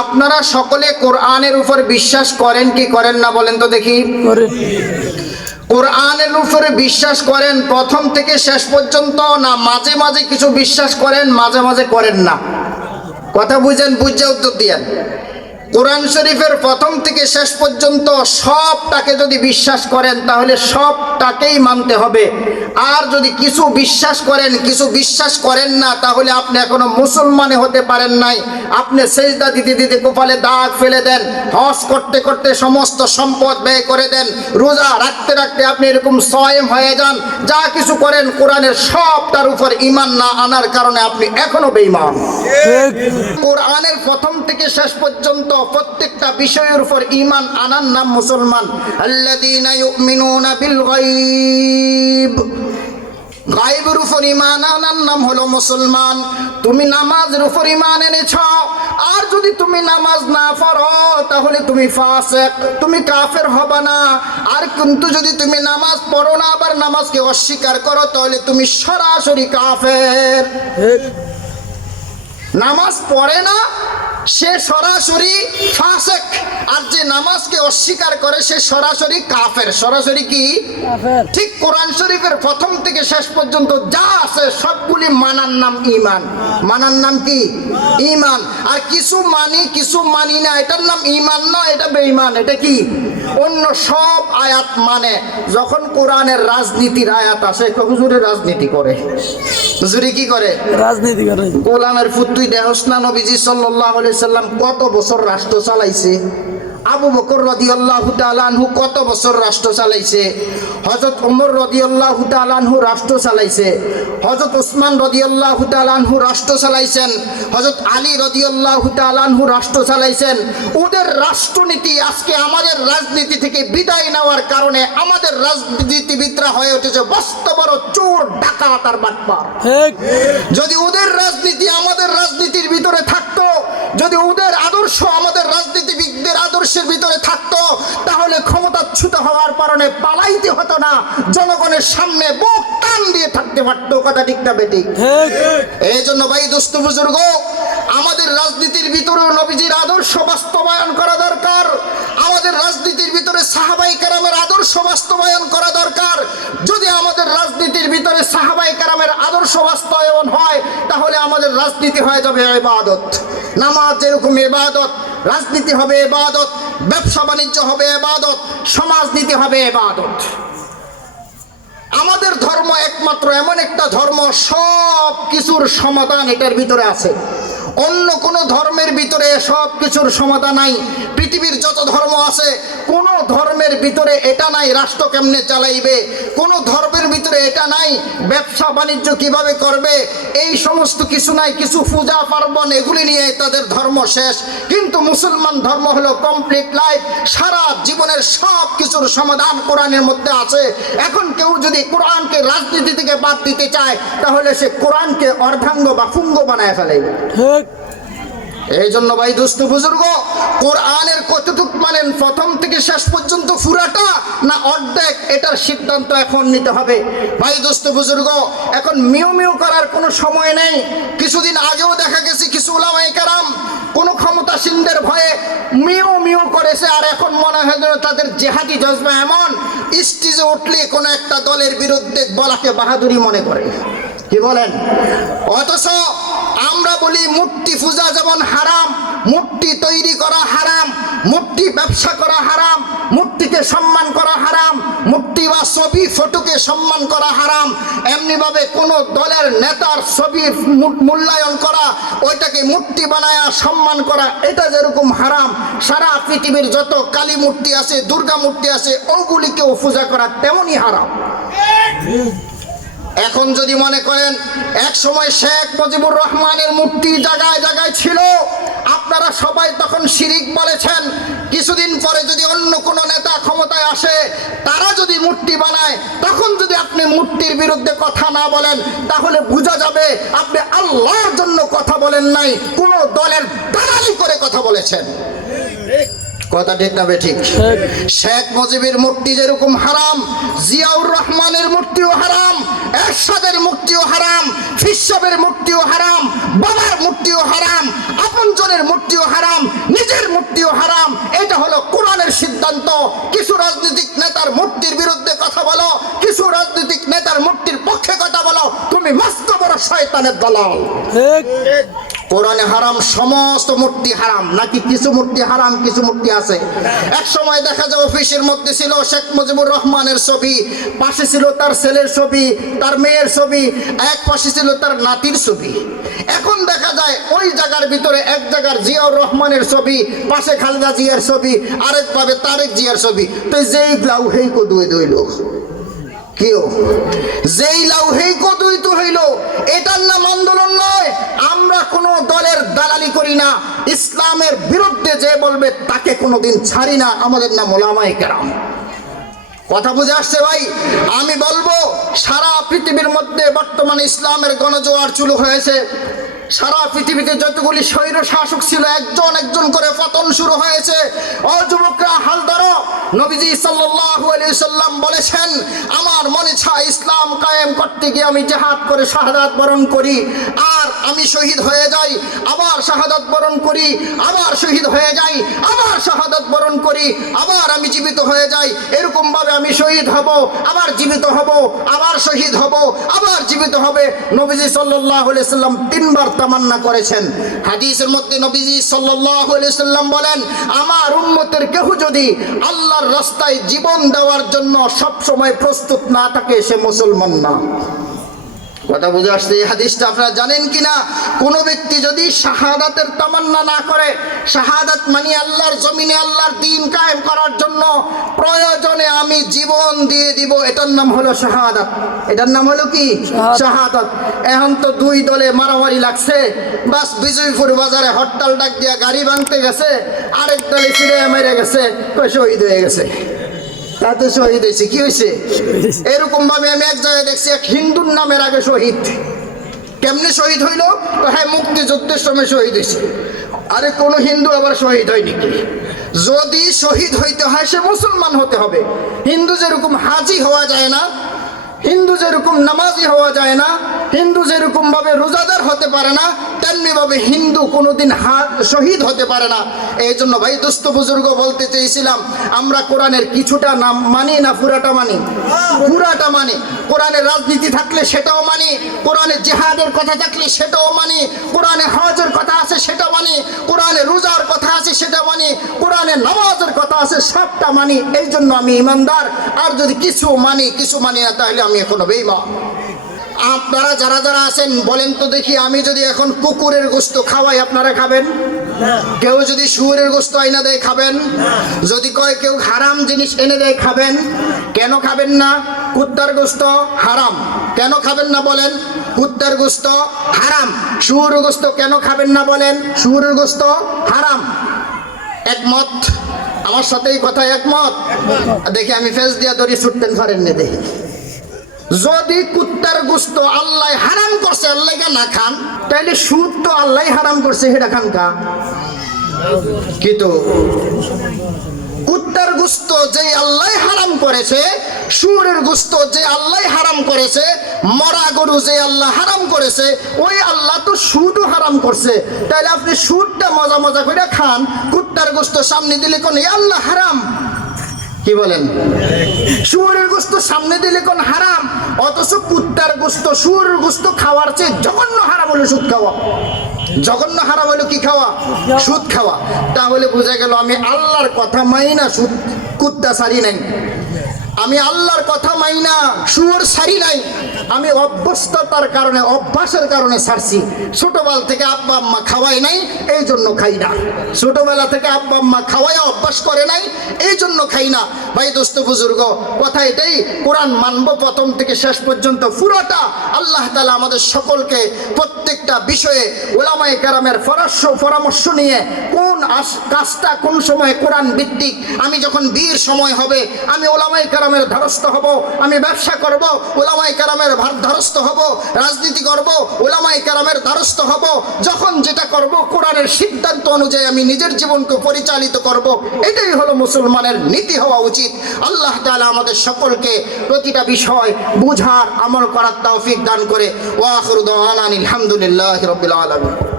আপনারা সকলে কোরআনের উপর বিশ্বাস করেন কি করেন না বলেন তো দেখি। কোরআনের উপরে বিশ্বাস করেন প্রথম থেকে শেষ পর্যন্ত, না মাঝে মাঝে কিছু বিশ্বাস করেন মাঝে মাঝে করেন না? কথা বুঝেন, বুঝে উত্তর দিয়েন। কোরআন শরীফের প্রথম থেকে শেষ পর্যন্ত সবটাকে যদি বিশ্বাস করেন তাহলে সবটাকেই মানতে হবে। আর যদি কিছু বিশ্বাস করেন কিছু বিশ্বাস করেন না তাহলে আপনি এখনো মুসলমানে হতে পারেন নাই। আপনি সেজদা দিতে দিতে কপালে দাগ ফেলে দেন, হজ করতে করতে সমস্ত সম্পদ ব্যয় করে দেন, রোজা রাখতে রাখতে আপনি এরকম সয়েম হয়ে যান, যা কিছু করেন কোরআনের সবটার উপর ঈমান না আনার কারণে আপনি এখনো বেঈমান। কোরআনের প্রথম থেকে শেষ পর্যন্ত প্রত্যেকটা বিষয়ের উপর ঈমান আনার নাম মুসলমান। আল্লাযীনা ইউমিনুনা বিল গায়ব, গায়বের উপর ঈমান আনার নাম হলো মুসলমান। তুমি নামাজের উপর ঈমান এনেছ, আর যদি তুমি নামাজ না পড়ো তাহলে তুমি ফাসিক, তুমি কাফের হবে না। আর কিন্তু যদি তুমি নামাজ পড়ো না আবার নামাজকে অস্বীকার করো তাহলে তুমি সরাসরি কাফের। নামাজ পড়ে না সে সরাসরি ফাসিক, আর যে নামাজকে অস্বীকার করে সে সরাসরি কাফের। সরাসরি কি? ঠিক কোরআন শরীফের প্রথম থেকে শেষ পর্যন্ত যা আছে সবগুলি মানার নাম ঈমান। মানার নাম কি? ঈমান। আর কিছু মানি কিছু মানি না, এটার নাম ঈমান না, এটা বেঈমান। এটা কি? অন্য সব আয়াত মানে। যখন কোরআনের রাজনীতির আয়াত আসে হুজুরে রাজনীতি করে, হুজুরে কি করে? রাজনীতি করে। গোলামের ফুতুই দেহস না নবীজি সাল্লাল্লাহু আলাইহি সাল্লাম কত বছর রাষ্ট্র চালাইছে? আবু বকর রাদিয়াল্লাহু তাআলা আনহু কত বছর রাষ্ট্র চালাইছে? হযরত ওমর রাদিয়াল্লাহু তাআলা আনহু রাষ্ট্র চালাইছে, হযরত ওসমান রাদিয়াল্লাহু তাআলা আনহু রাষ্ট্র চালাইছেন, হযরত আলী রাদিয়াল্লাহু তাআলা আনহু রাষ্ট্র চালাইছেন। ওদের রাষ্ট্রনীতি আজকে আমাদের রাজনীতি থেকে বিদায় নেওয়ার কারণে আমাদের রাজনীতিবিদরা হয়ে উঠেছে বস্ত বড় চোর, ডাকাত আর বাটপার। যদি ওদের রাজনীতি আমাদের রাজনীতির ভিতরে থাকতো, যদি ওদের আদর্শ আমাদের রাজনীতিবিদদের আদর্শের ভিতরে থাকতো তাহলে ক্ষমতাচ্যুত হওয়ার কারণে পালাইতে হতো না, জনগণের সামনে বুক টান দিয়ে থাকতে পারতো। কথা ঠিক না বেঠিক? এই জন্য ভাই দোস্ত বুজুর্গ, আমাদের রাজনীতির ভিতরে নবীজির আদর্শ বাস্তবায়ন করা দরকার। আমাদের রাজনীতির ভিতরে সাহাবায়ে কেরামের আদর্শ বাস্তবায়ন করা দরকার। যদি আমাদের রাজনীতির ভিতরে সাহাবায়ে কেরামের আদর্শ বাস্তবায়ন হয় তাহলে আমাদের রাজনীতি হয়ে যাবে ইবাদত। নামাজ যেরকম ইবাদত, রাজনীতি হবে ইবাদত, ব্যবসা বাণিজ্য হবে ইবাদত, সমাজনীতি হবে ইবাদত। আমাদের ধর্ম একমাত্র এমন একটা ধর্ম সব কিছুর সমাধান এটার ভিতরে আছে। অন্য কোন ধর্মের ভিতরে সব কিছুর সমাধান নাই। পৃথিবীর যত ধর্ম আছে কোন ধর্মের ভিতরে এটা নাই রাষ্ট্র কেমনে চালাইবে, কোন ধর্মের ভিতরে এটা নাই ব্যবসা বাণিজ্য কিভাবে করবে, এই সমস্ত কিছু নাই। কিছু পূজা পার্বণ এগুলি নিয়ে তাদের ধর্ম শেষ। কিন্তু মুসলমান ধর্ম হলো কমপ্লিট লাইফ, সারা জীবনের সব কিছুর সমাধান কোরআনের মধ্যে আছে। এখন কেউ যদি কোরআনকে রাজনীতি থেকে বাদ দিতে চায় তাহলে সে কোরআনকে অর্ধাঙ্গ বা পুঙ্গ বানায় ফেলে। এই জন্য ভাই দোস্ত বুজুর্গ, কোরআনের কতটুকু মানেন প্রথম থেকে শেষ পর্যন্ত পুরাটা না অর্ধেক, এটার সিদ্ধান্ত এখন নিতে হবে। ভাই দোস্ত বুজুর্গ, এখন মিউ মিউ করার কোনো সময় নেই। কিছুদিন আগেও দেখা গেছে কিছু উলামায়ে কেরাম কোন ক্ষমতাসীনদের ভয়ে মিউ মিউ করেছে, আর এখন মনে হয় যেন তাদের জেহাদি জজবা এমন, স্টেজে উঠলে কোনো একটা দলের বিরুদ্ধে বলাকে বাহাদুরি মনে করে। কি বলেন? অথচ আমরা বলি মূর্তি পূজা যেমন হারাম, মূর্তি তৈরি করা হারাম, মূর্তি ব্যবসা করা হারাম, মূর্তিকে সম্মান করা হারাম, মূর্তি বা ছবি ফটোকে সম্মান করা হারাম। এমনি ভাবে কোন দলের নেতার ছবি মূল্যায়ন করা, ওইটাকে মূর্তি বানায় সম্মান করা, এটা যেরকম হারাম, সারা পৃথিবীর যত কালী মূর্তি আছে, দুর্গা মূর্তি আছে, ওগুলিকেও পূজা করা তেমনই হারাম। এখন যদি মনে করেন এক সময় শেখ মুজিবুর রহমানের মূর্তি জায়গায় জায়গায় ছিল, আপনারা সবাই তখন শিরিক বলেছেন। কিছুদিন পরে যদি অন্য কোন নেতা ক্ষমতায় আসে, তারা যদি মূর্তি বানায়, তখন যদি আপনি মূর্তির বিরুদ্ধে কথা না বলেন তাহলে বোঝা যাবে আপনি আল্লাহর জন্য কথা বলেন নাই, কোন দলের দালালি করে কথা বলেছেন। কথা ঠিক না বেঠিক? শেখ মুজিবের মূর্তি যেরকম হারাম, জিয়াউর রহমানের মূর্তিও হারাম, এরশাদের মূর্তিও হারাম, ফিরসাবের মূর্তিও হারাম, বাবার মূর্তিও হারাম, আপনজনের মূর্তিও হারাম, তুমি মস্ত বড় শয়তানের দালাল। কোরআনে হারাম সমস্ত মূর্তি হারাম, নাকি কিছু মূর্তি হারাম কিছু মূর্তি আছে? এক সময় দেখা যায় অফিসের মধ্যে ছিল শেখ মুজিবুর রহমানের ছবি, পাশে ছিল তার ছেলের ছবি, তার মেয়ের ছবি, এক পাশে ছিল তার নাতির ছবি। এখন দেখা যায় ওই জায়গার ভিতরে এক জায়গার জিয়াউর রহমানের ছবি, পাশে খালেদা জিয়ার ছবি, আরেক ভাবে তারেক জিয়ার ছবি। তো যেই লাউ হেই কদুই দইল, কেউ যেই লাউ হেই কদুই তো হইল। এটার নাম আন্দোলন নয়। আমরা কোন দলের দালালি করি না। ইসলামের বিরুদ্ধে যে বলবে তাকে কোনোদিন ছাড়ি না। আমাদের নাম ওলামায়ে কেরাম। কথা বুঝে আসছে ভাই? আমি বলবো সারা পৃথিবীর মধ্যে বর্তমানে ইসলামের গণজোয়ার শুরু হয়েছে। সারা পৃথিবীতে যতগুলি স্বৈর শাসক ছিল একজন একজন করে পতন শুরু হয়েছে। ও যুবকরা, হাল ধরো। নবীজি সাল্লাল্লাহু আলাইহি সাল্লাম বলেছেন, আমার মনে চায় ইসলাম কায়েম করতে গিয়ে আমি জিহাদ করে শাহাদাত বরণ করি, আর আমি শহীদ হয়ে যাই, আবার শাহাদাত বরণ করি, আবার শহীদ হয়ে যাই, আবার শাহাদাত বরণ করি, আবার আমি জীবিত হয়ে যাই। এরকম ভাবে আমি শহীদ হব, আবার জীবিত হব, আবার শহীদ হব, আবার জীবিত হবে। নবীজি সাল্লাল্লাহু আলাইহি সাল্লাম তিনবার তামান্না করেছেন। হাদিসের মধ্যে নবীজি সাল্লাল্লাহু আলাইহি সাল্লাম বলেন, আমার উম্মতের কেউ যদি আল্লাহর রাস্তায় জীবন দেওয়ার জন্য সব সময় প্রস্তুত না থাকে সে মুসলমান না। কথা বুঝে আসছে? এই হাদিসটা আপনারা জানেন কিনা? কোন ব্যক্তি যদি শাহাদাতের তামান্না না করে, শাহাদাত মানে আল্লাহর জমিনে আল্লাহর দ্বীন কায়েম করার জন্য প্রয়োজনে আমি জীবন দিয়ে দিব, এটার নাম হলো শাহাদাত। এটার নাম হলো কি? শাহাদাত। এখন তো দুই দলে মারামারি লাগছে, বাস বিজয়পুর বাজারে হরতাল ডাক দিয়া গাড়ি ভাঙতে গেছে, আরেক দলে ফিরে মেরে গেছে, শহীদ হয়ে গেছে। তাতে শহীদ হয়েছে, কি হয়েছে? এরকম ভাবে আমি এক জায়গায় দেখছি এক হিন্দুর নামের আগে শহীদ। কেমনে শহীদ হইল? হ্যাঁ, মুক্তিযুদ্ধের সময় শহীদ হয়েছে। আরে কোন হিন্দু আবার শহীদ হয় নাকি? যদি শহীদ হইতে হয় সে মুসলমান হতে হবে। হিন্দু যেরকম হাজি হওয়া যায় না, হিন্দু যেরকম নামাজি হওয়া যায় না, হিন্দু যেরকম ভাবে রোজাদার হতে পারে না, তেমনি ভাবে হিন্দু কোনোদিন শহীদ হতে পারে না। এই জন্য ভাই দোস্ত বুজুর্গ বলতে চেয়েছিলাম, আমরা কোরআনের কিছুটা নাম মানি না পুরাটা মানি? পুরাটা মানি। কোরআনের রাজনীতি থাকলে সেটাও মানি, কোরআনে জিহাদের কথা থাকলে সেটাও মানি, কোরআনে হজের কথা আছে সেটা মানি, কোরআনে রোজার কথা আছে সেটা মানি, কোরআনে নামাজের কথা আছে সবটা মানি। এই জন্য আমি ইমানদার। আর যদি কিছু মানি কিছু মানি না, তাহলে আমি এখনো বেঈমান। আপনারা যারা যারা আছেন বলেন তো দেখি, আমি যদি এখন কুকুরের গোশত খাওয়াই আপনারা খাবেন? কেউ যদি শুয়োরের গোশত আইনা দেয় খাবেন? যদি কয় কেউ হারাম জিনিস এনে দেয় খাবেন? কেন খাবেন না? কুত্তার গোশত হারাম, কেন খাবেন না বলেন? কুত্তার গোশত হারাম। শুয়োরের গোশত কেন খাবেন না বলেন? শুয়োরের গোশত হারাম। একমত? আমার সাথে এই কথা একমত? দেখি আমি ফেস দিয়া ধরি, ছুটতেন পারেন না দেখি। যদি কুত্তার গোশত আল্লাহ হারাম করছে, আল্লাহ না খান, তাইলে সুদ তো আল্লাহ হারাম করছে, সেটা খান কা? কিন্তু কুত্তার গোশত যে আল্লাহ হারাম করেছে, শুয়োরের গোশত যে আল্লাহ হারাম করেছে, মরা গরু যে আল্লাহ হারাম করেছে, ওই আল্লাহ তো সুদও হারাম করছে। তাইলে আপনি সুদটা মজা মজা করে খান, কুত্তার গোশত সামনে দিলে কোন আল্লাহ হারাম? কি বলেন? শুয়োরের গোশত সামনে দিলে কোন হারাম? অথচ কুত্তার গোশত শুয়োরের গোশত খাওয়ার চেয়ে জঘন্য হারাম হলো সুদ খাওয়া। জঘন্য হারাম হলো কি খাওয়া? সুদ খাওয়া। তাহলে বোঝা গেল আমি আল্লাহর কথা মানি না, সুদ কুত্তা সারি নাই। আমি আল্লাহর কথা মানি না, শুয়োর সারি নাই। আমি অভ্যস্ততার কারণে, অভ্যাসের কারণে ছাড়ছি। ছোটবেলা থেকে আব্বা আম্মা খাওয়াই নাই, এই জন্য খাই না। ছোটবেলা থেকে আব্বা আম্মা খাওয়াই অভ্যাস করে নাই, এই জন্য খাই না। ভাই দোস্ত বুজুর্গ, কথা এটাই, কোরআন মানব প্রথম থেকে শেষ পর্যন্ত পুরোটা। আল্লাহ তাআলা আমাদের সকলকে প্রত্যেকটা বিষয়ে উলামায়ে কেরামের পরামর্শ নিয়ে কোন কাজটা কোন সময় কোরআন ভিত্তিক, আমি যখন বিয়ের সময় হবে আমি উলামায়ে কেরামের ধারস্থ হব, আমি ব্যবসা করব উলামায়ে কেরামের ধারস্থ হব, রাজনীতি করব উলামায়ে কেরামের ধারস্থ হব। যখন যেটা করব কোরআনের সিদ্ধান্ত অনুযায়ী আমি নিজের জীবনকে পরিচালিত করব। এটাই হলো মুসলমানের নীতি হওয়া উচিত। আল্লাহ তাআলা আমাদের সকলকে প্রতিটা বিষয় বুঝার, আমল করার তৌফিক দান করে। ওয়া আখিরু দাওয়ানা আলহামদুলিল্লাহি রাব্বিল আলামিন।